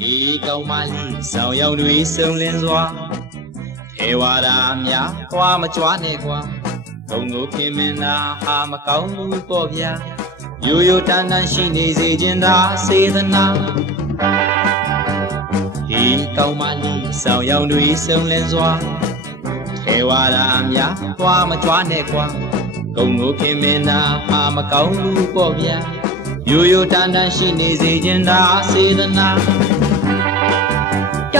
ဒီကောင်းမလေးဆောင်ရောက်တွေစုံလင်းစွာထေဝါဒများခွာမကြွားနဲ့ကွာဂုံကိုခင်မင်းသာဟာမကောင်းဘူးပေါ့ဗျာရိုးရိုးတန်တန်ရှိနေစေခြင်းသာစေတနာဒီကောင်းမလေးဆောင်ရောက်တွေစုံလင်းစွာထေဝါဒများခွာမကြွားနဲ့ကွာဂုံကိုခင်မင်းသာဟာမကောင်းဘူးပေါ့ဗျာရိုးရိုးတန်တန်ရှိနေစေခြင်းသာစေတနာ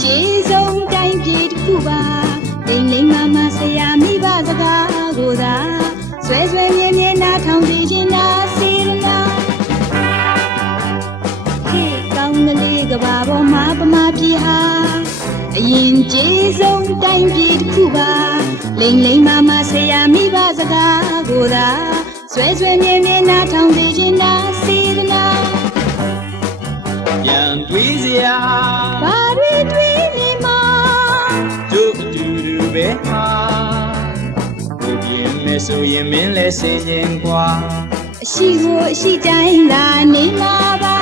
ကျေဆုံးတိုင်းပြည်တစ်ခုပါလိမ့်လိမ့်မမဆရာမိဘစကားကိုသာဆွဲဆွဲမြဲမြဲနားထောင်စေခြင်းသာစေရနာခေကောင်းကလေးကဘာပေါ်မှာပမာပြေဟာအရင်ကျေဆုံးတိုင်းပြည်တစ်ခုပါလိမ့်လိမ့်မမဆရာမိဘစကားကိုသာဆွဲဆွဲမြဲမြဲနားထောင်စေခြင်းသာစေရနာပြန်တွေးစရာ ဘုပြင်းမဲ့ဆိုရင်မင်းလဲစင်ရင်ကွာအရှိကိုအရှိတိုင်းလာနေမှာပါလာလာ